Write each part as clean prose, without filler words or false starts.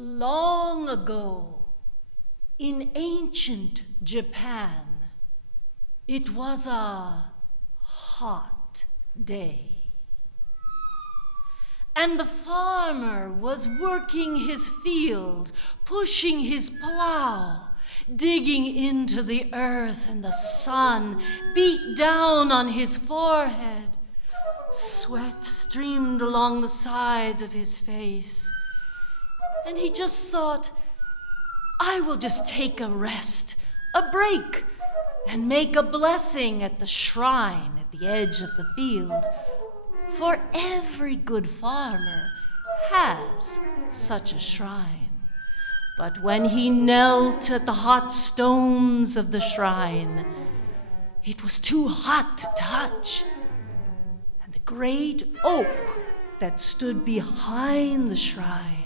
Long ago, in ancient Japan, it was a hot day. And the farmer was working his field, pushing his plow, digging into the earth, and the sun beat down on his forehead. Sweat streamed along the sides of his face. And he just thought, I will just take a rest, a break, and make a blessing at the shrine at the edge of the field. For every good farmer has such a shrine. But when he knelt at the hot stones of the shrine, it was too hot to touch. And the great oak that stood behind the shrine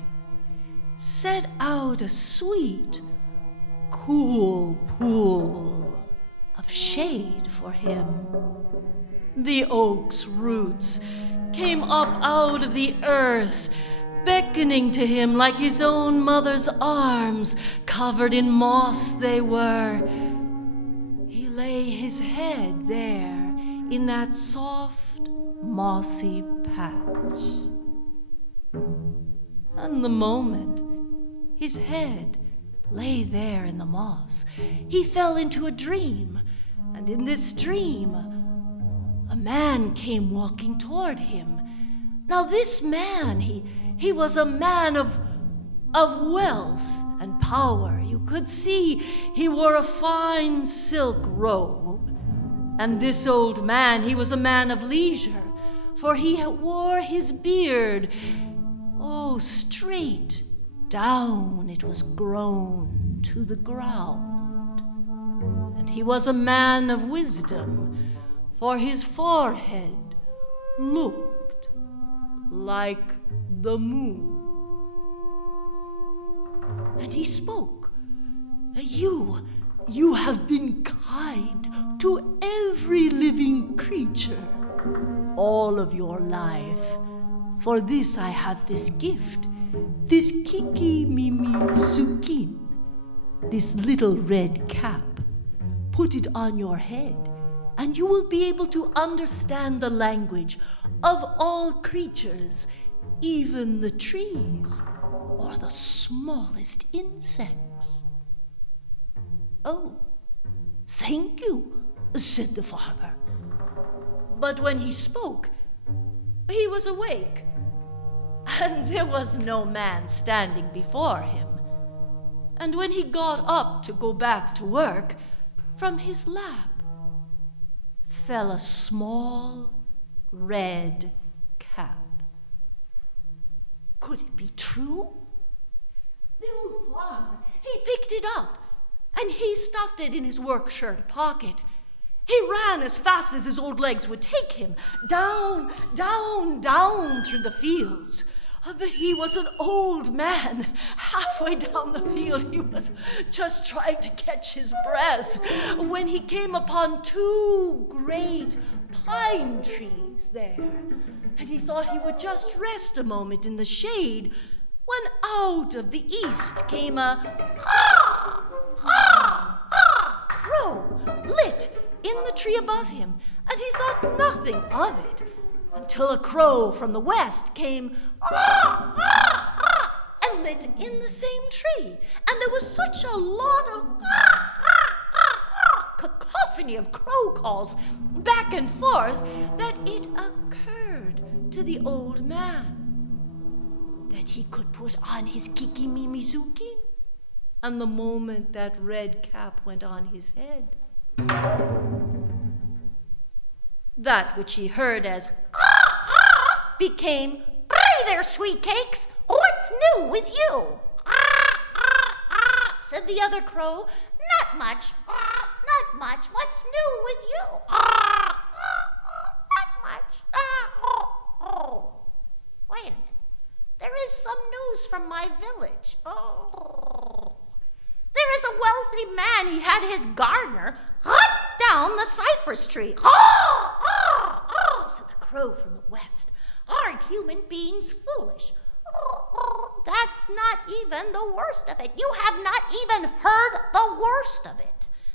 set out a sweet, cool pool of shade for him. The oak's roots came up out of the earth, beckoning to him like his own mother's arms. Covered in moss they were. He lay his head there in that soft, mossy patch. And the moment his head lay there in the moss, he fell into a dream. And in this dream, a man came walking toward him. Now this man, he was a man of wealth and power. You could see he wore a fine silk robe. And this old man, he was a man of leisure, for he wore his beard, straight down it was grown to the ground. And he was a man of wisdom, for his forehead looked like the moon. And he spoke, You have been kind to every living creature all of your life. For this I have this gift, this Kiki Mimi Sukin, this little red cap. Put it on your head, and you will be able to understand the language of all creatures, even the trees or the smallest insects. Oh, thank you, said the farmer. But when he spoke, he was awake, and there was no man standing before him. And when he got up to go back to work, from his lap fell a small red cap. Could it be true? The old farmer, he picked it up, and he stuffed it in his work shirt pocket. He ran as fast as his old legs would take him, down, down, down through the fields. But he was an old man. Halfway down the field, he was just trying to catch his breath when he came upon two great pine trees there. And he thought he would just rest a moment in the shade when out of the east came a crow lit in the tree above him, and he thought nothing of it until a crow from the west came and lit in the same tree. And there was such a lot of cacophony of crow calls back and forth that it occurred to the old man that he could put on his Kikimimizuki. And the moment that red cap went on his head, that which he heard as became, "Hey there, sweet cakes, what's new with you?" said the other crow. "Not much, not much. What's new with you?" "Not much. Wait a minute. There is some news from my village. There is a wealthy man. He had his gardener cut down the cypress tree." said the crow from the west. "Aren't human beings foolish?" "That that's not even the worst of it. You have not even heard the worst of it.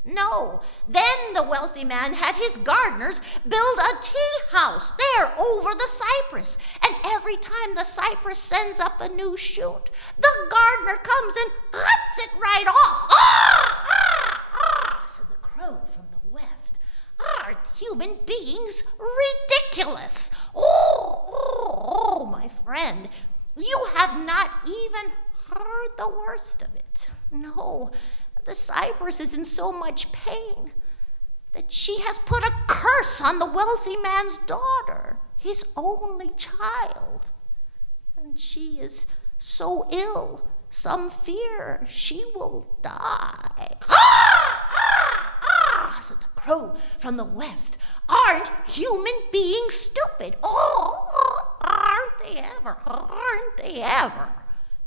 No, then the wealthy man had his gardeners build a tea house there over the cypress. And every time the cypress sends up a new shoot, the gardener comes and cuts it right off. Ah, ah, ah, said the crow from the west. Aren't human beings ridiculous? Oh, my friend, you have not even heard the worst of it. No, the cypress is in so much pain that she has put a curse on the wealthy man's daughter, his only child. And she is so ill, some fear she will die. Said the crow from the west. Aren't human beings stupid? Oh, aren't they ever? Aren't they ever?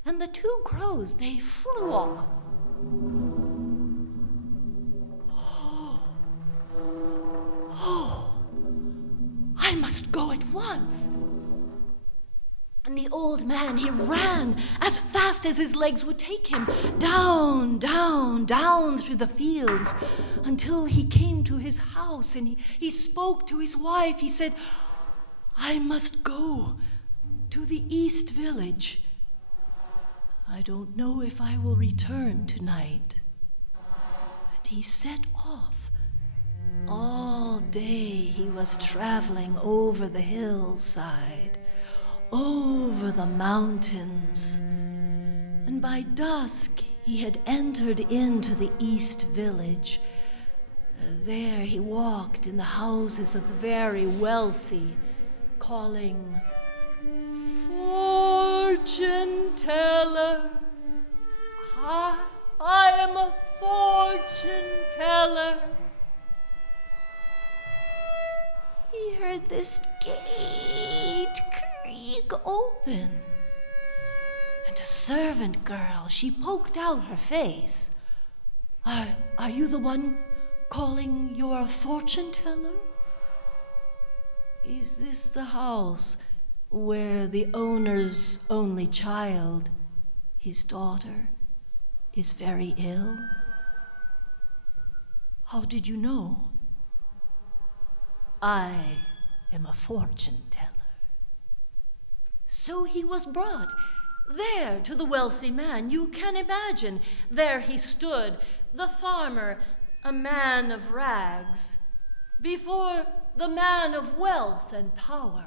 And the two crows, they flew off. Oh, I must go at once. And the old man, he ran as fast as his legs would take him, down, down, down through the fields, until he came to his house, and he spoke to his wife. He said, I must go to the East Village. I don't know if I will return tonight. And he set off. All day he was traveling over the hillside, over the mountains, and by dusk he had entered into the East Village. There he walked in the houses of the very wealthy, calling, Fortune teller, I am a fortune teller. He heard this gate creak open, and a servant girl, she poked out her face. Are you the one calling you're a fortune teller? Is this the house where the owner's only child, his daughter, is very ill? How did you know? I am a fortune teller. So he was brought there to the wealthy man. You can imagine. There he stood, the farmer, a man of rags, before the man of wealth and power.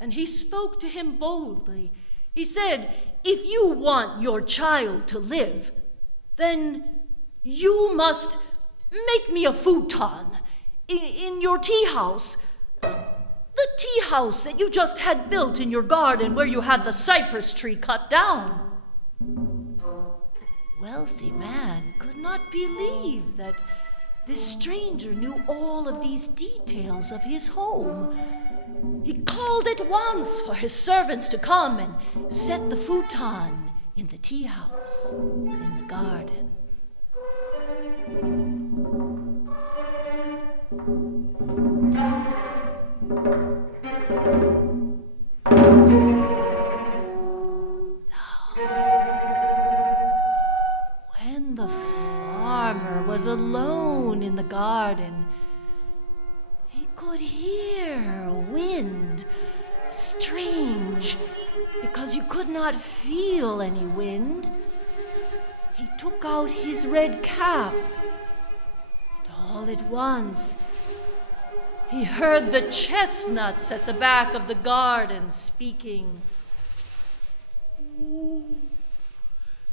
And he spoke to him boldly. He said, if you want your child to live, then you must make me a futon in your tea house. The tea house that you just had built in your garden where you had the cypress tree cut down. The wealthy man could not believe that this stranger knew all of these details of his home. He called at once for his servants to come and set the futon in the tea house in the garden. When the farmer was alone in the garden, he could hear wind, strange, because you could not feel any wind. He took out his red cap, and all at once he heard the chestnuts at the back of the garden speaking. Oh,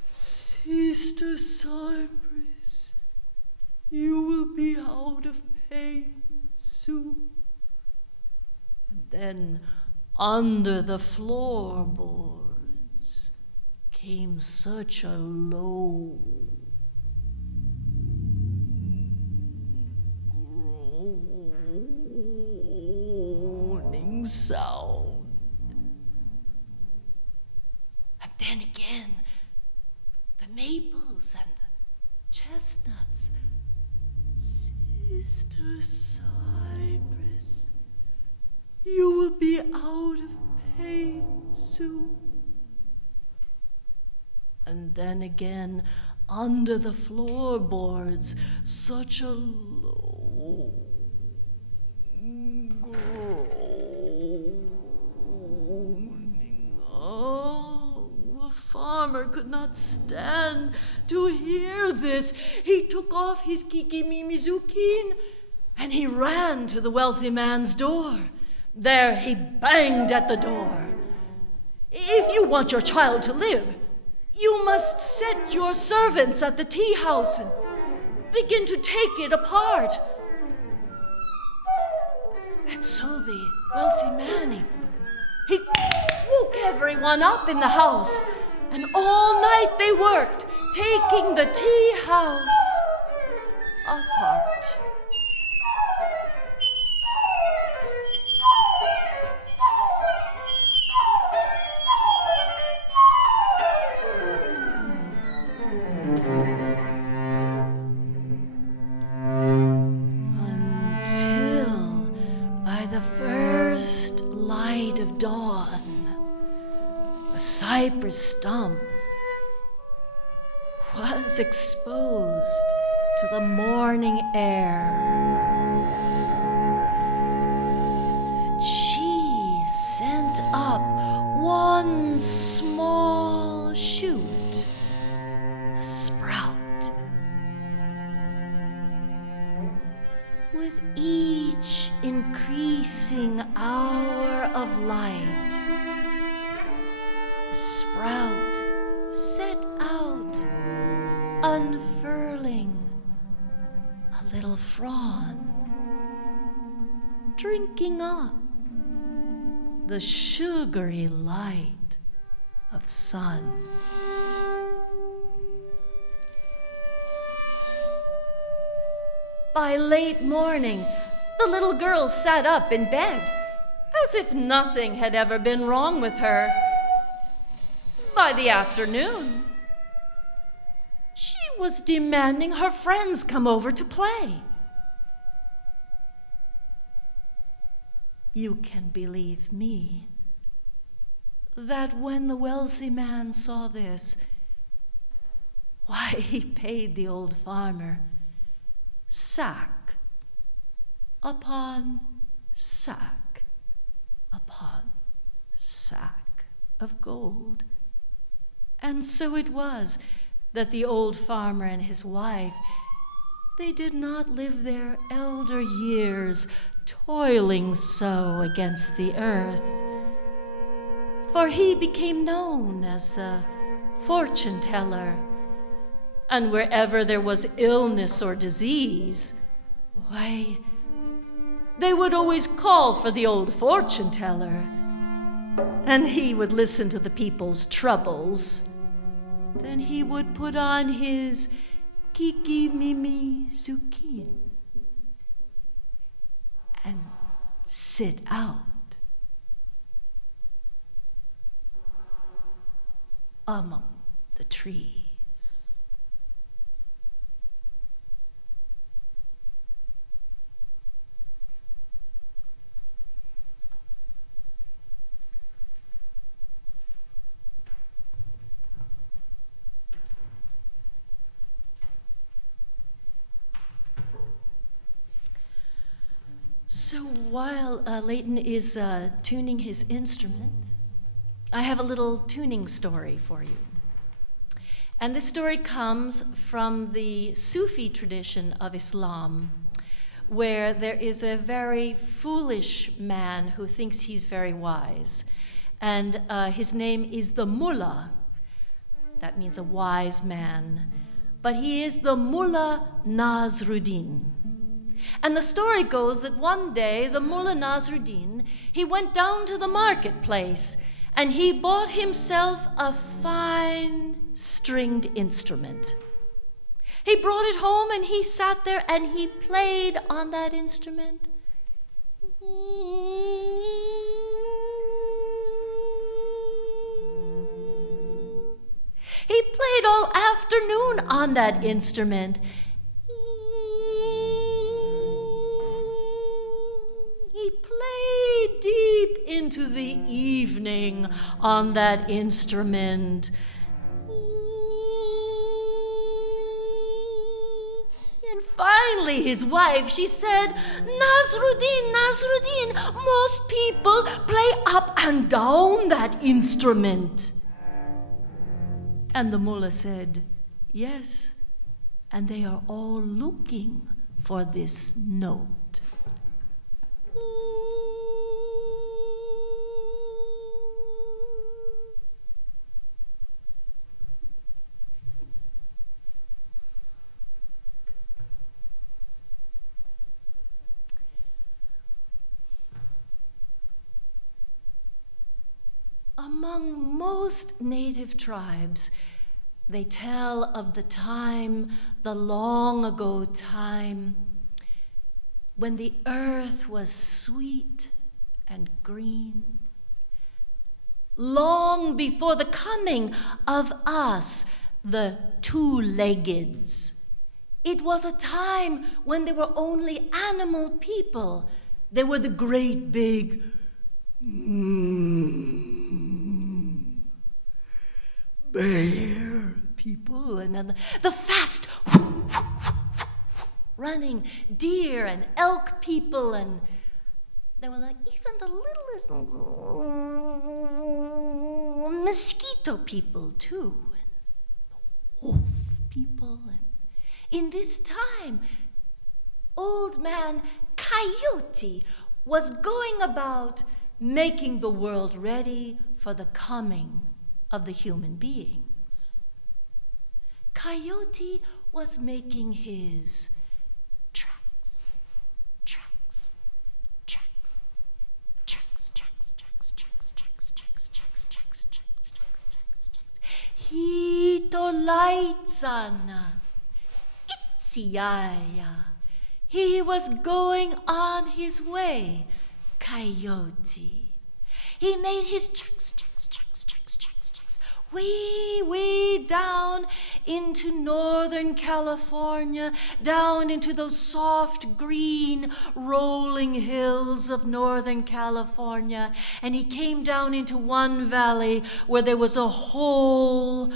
Sister Cypress, you will be out of pain soon. And then under the floorboards came such a low groaning sound. And then again, the maples and the chestnuts. Sister Cypress, you will be out of pain soon. And then again, under the floorboards, such a low groaning. Oh, the farmer could not stand to hear this. He took off his kikimimizukin and he ran to the wealthy man's door. There he banged at the door. If you want your child to live, you must set your servants at the tea house and begin to take it apart. And so the wealthy man, he woke everyone up in the house, and all night they worked, taking the tea house apart. Cypress stump was exposed to the morning air. She sent up one small shoot, a sprout. With each increasing hour of light, the sprout set out, unfurling a little frond, drinking up the sugary light of sun. By late morning, the little girl sat up in bed, as if nothing had ever been wrong with her. By the afternoon, she was demanding her friends come over to play. You can believe me that when the wealthy man saw this, why, he paid the old farmer sack upon sack upon sack of gold. And so it was that the old farmer and his wife, they did not live their elder years toiling so against the earth. For he became known as the fortune teller, and wherever there was illness or disease, why, they would always call for the old fortune teller, and he would listen to the people's troubles. Then he would put on his kikimimizuki and sit out among the trees. So while Leighton is tuning his instrument, I have a little tuning story for you. And this story comes from the Sufi tradition of Islam, where there is a very foolish man who thinks he's very wise. And his name is the mullah. That means a wise man. But he is the Mullah Nasruddin. And the story goes that one day the Mullah Nasruddin, he went down to the marketplace and he bought himself a fine stringed instrument. He brought it home and he sat there and he played on that instrument. He played all afternoon on that instrument. He played deep into the evening on that instrument. Finally, his wife, she said, Nasruddin, most people play up and down that instrument. And the mullah said, yes, and they are all looking for this note. Among most native tribes, they tell of the time, the long ago time, when the earth was sweet and green. Long before the coming of us, the two-leggeds. It was a time when there were only animal people. There were the great big bear people, and then the fast running deer and elk people, and there were even the littlest mosquito people too, and wolf people. And in this time, old man Coyote was going about making the world ready for the coming of the human beings. Coyote was making his tracks. Hitolaitsana, Itsiaya. He was going on his way, Coyote. He made his tracks way down into Northern California, down into those soft green rolling hills of Northern California. And he came down into one valley where there was a whole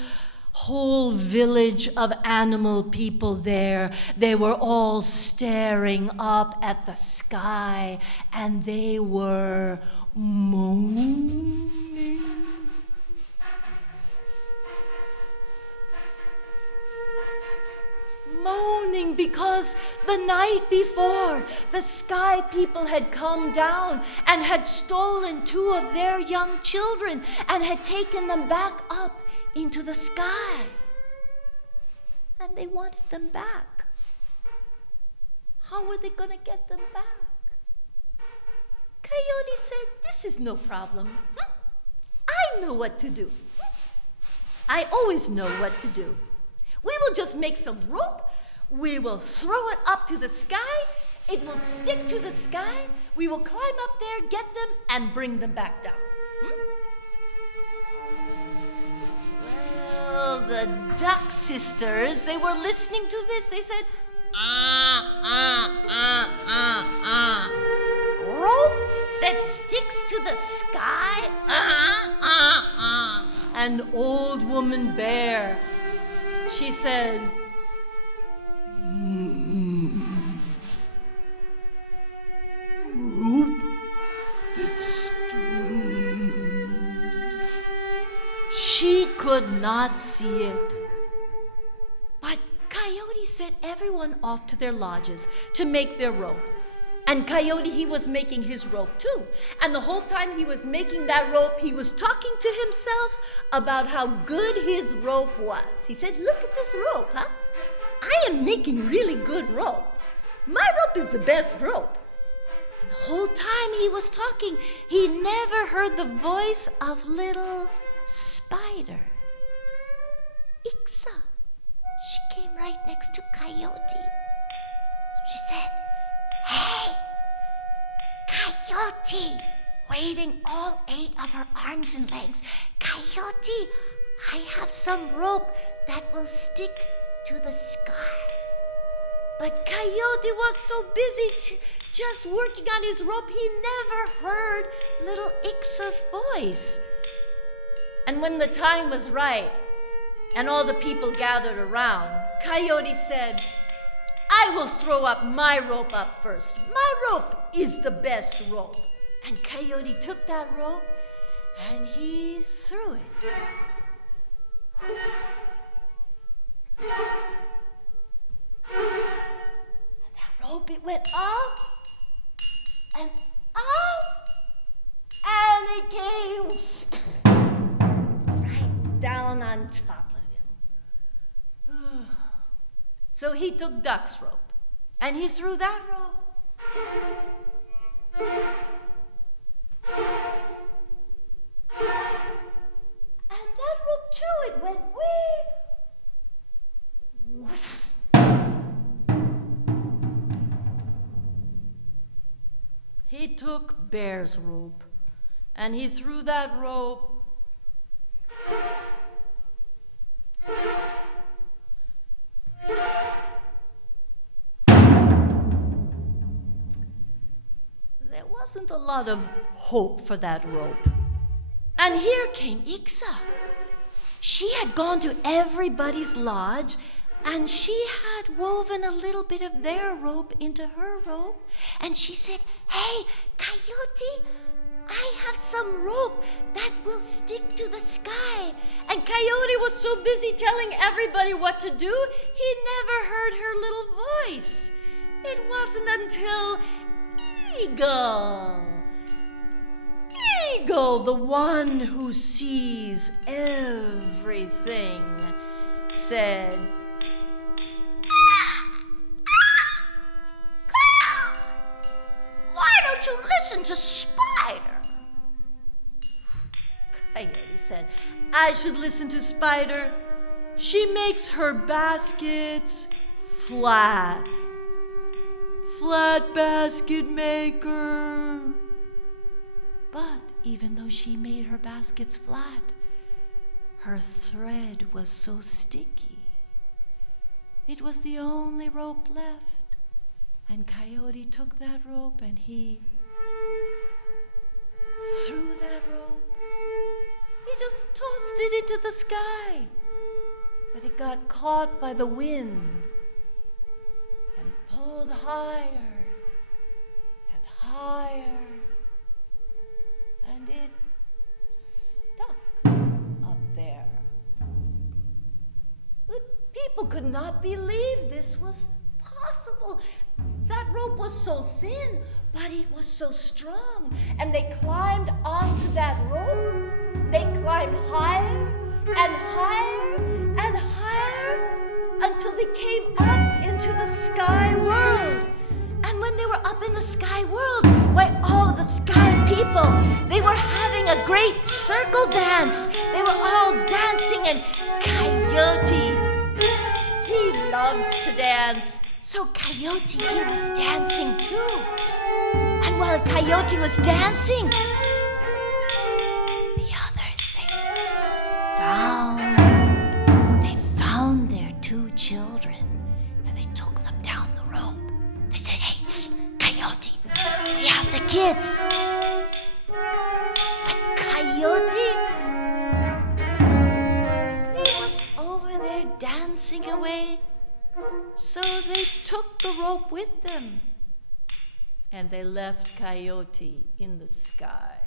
village of animal people there. They were all staring up at the sky, and they were moaning. Moaning because the night before, the sky people had come down and had stolen two of their young children and had taken them back up into the sky. And they wanted them back. How were they going to get them back? Coyote said, this is no problem. I know what to do. I always know what to do. We will just make some rope. We will throw it up to the sky. It will stick to the sky. We will climb up there, get them, and bring them back down. Well, the duck sisters, they were listening to this. They said, rope that sticks to the sky? An old woman bear, she said, rope that's strong. She could not see it. But Coyote sent everyone off to their lodges to make their rope. And Coyote, he was making his rope too. And the whole time he was making that rope, he was talking to himself about how good his rope was. He said, look at this rope, huh? I am making really good rope. My rope is the best rope. And the whole time he was talking, he never heard the voice of little Spider. Ixa. She came right next to Coyote. She said, hey, Coyote, waving all 8 of her arms and legs. Coyote, I have some rope that will stick to the sky. But Coyote was so busy just working on his rope, he never heard little Ixa's voice. And when the time was right, and all the people gathered around, Coyote said, I will throw up my rope up first. My rope is the best rope. And Coyote took that rope and he threw it. And that rope, it went up and up, and it came right down on top of him. So he took Duck's rope, and he threw that rope. And that rope too, it went way. Woof. He took Bear's rope, and he threw that rope. There wasn't a lot of hope for that rope. And here came Ixa. She had gone to everybody's lodge, and she had woven a little bit of their rope into her rope. And she said, "Hey, Coyote, I have some rope that will stick to the sky." And Coyote was so busy telling everybody what to do, he never heard her little voice. It wasn't until Eagle, the one who sees everything, said, "Why don't you listen to Spider?" Coyote said, "I should listen to Spider. She makes her baskets flat. Flat basket maker." But even though she made her baskets flat, her thread was so sticky. It was the only rope left. And Coyote took that rope and he threw that rope. He just tossed it into the sky. But it got caught by the wind and pulled higher and higher. And it stuck up there. The people could not believe this was possible. That rope was so thin, but it was so strong. And they climbed onto that rope. They climbed higher and higher and higher until they came up into the sky world. And when they were up in the sky world, why, all of the sky people, they were having a great circle dance. They were all dancing, and Coyote, he loves to dance. So Coyote, he was dancing too. And while Coyote was dancing, the others, they found their two children, and they took them down the rope. They said, "Hey, Coyote, we have the kids." But Coyote, he was over there dancing away. So they took the rope with them, and they left Coyote in the sky.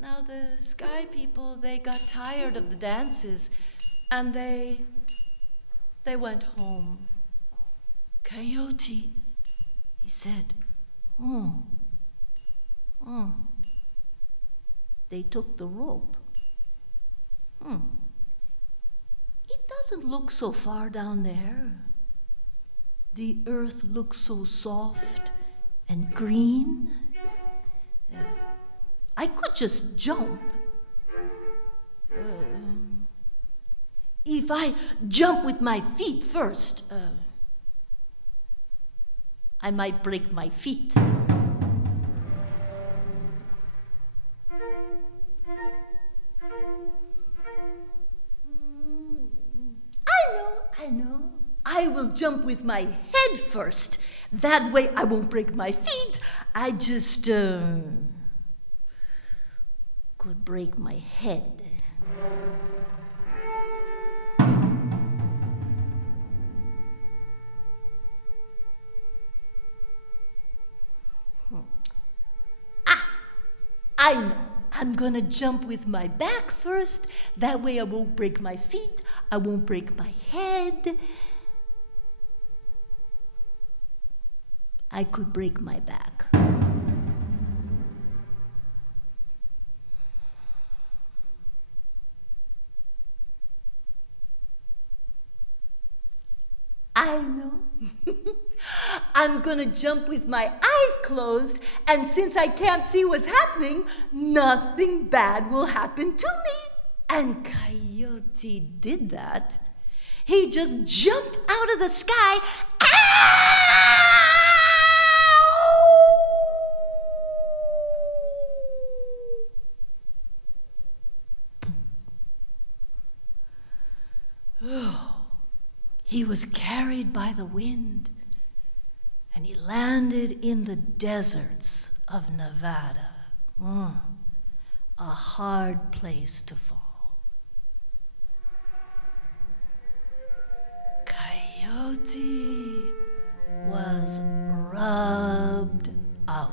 Now the sky people, they got tired of the dances, and they went home. Coyote, he said, oh, they took the rope. It doesn't look so far down there. The earth looks so soft and green. I could just jump. If I jump with my feet first, I might break my feet. I know. I will jump with my head first. That way I won't break my feet. I just could break my head. I'm gonna jump with my back first. That way I won't break my feet. I won't break my head. I could break my back. I know. I'm gonna jump with my eyes closed, and since I can't see what's happening, nothing bad will happen to me. And Coyote did that. He just jumped out of the sky. He was carried by the wind, and he landed in the deserts of Nevada. A hard place to fall. Coyote was rubbed out.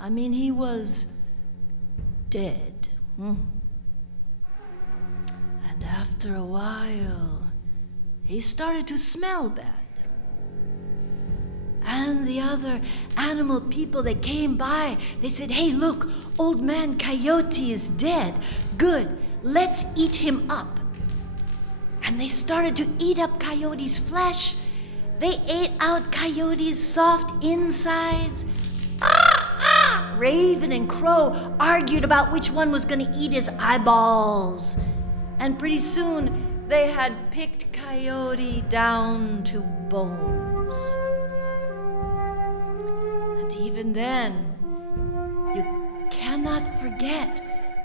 I mean, he was dead. And after a while, he started to smell bad. And the other animal people that came by, they said, "Hey, look, old man Coyote is dead. Good, let's eat him up." And they started to eat up Coyote's flesh. They ate out Coyote's soft insides. Raven and Crow argued about which one was going to eat his eyeballs. And pretty soon, they had picked Coyote down to bones. And even then, you cannot forget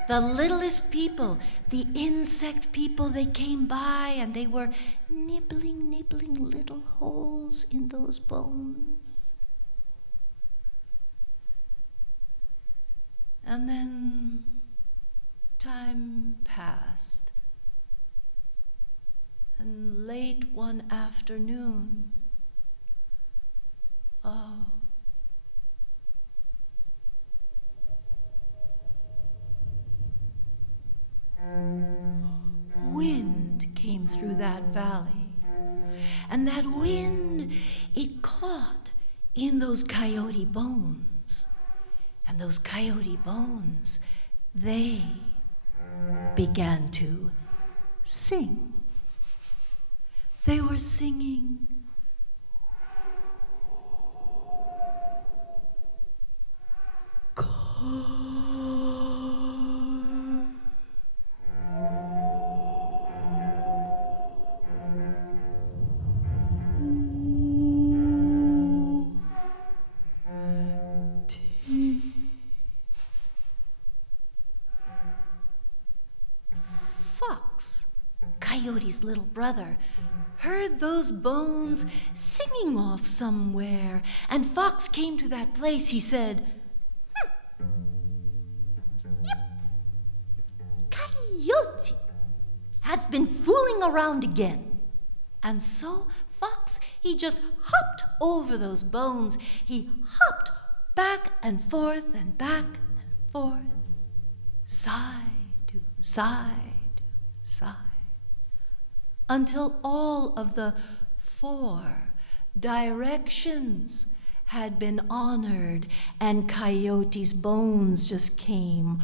the littlest people, the insect people. They came by and they were nibbling little holes in those bones. And then time passed. And late one afternoon, wind came through that valley. And that wind, it caught in those coyote bones. And those coyote bones, they began to sing. They were singing, Fox, Coyote's little brother, heard those bones singing off somewhere, and Fox came to that place. He said, "Yep, Coyote has been fooling around again." And so Fox, he just hopped over those bones. He hopped back and forth and back and forth, side to side to side, until all of the 4 directions had been honored, and Coyote's bones just came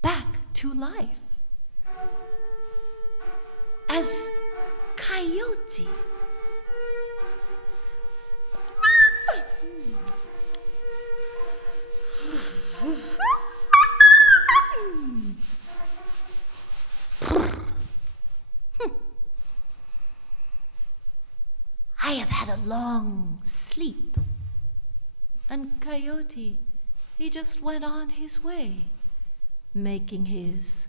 back to life. As Coyote I have had a long sleep. And Coyote, he just went on his way, making his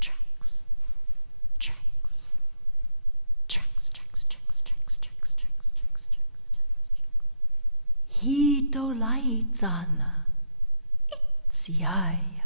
tracks. Hitolaitzana, Itziai.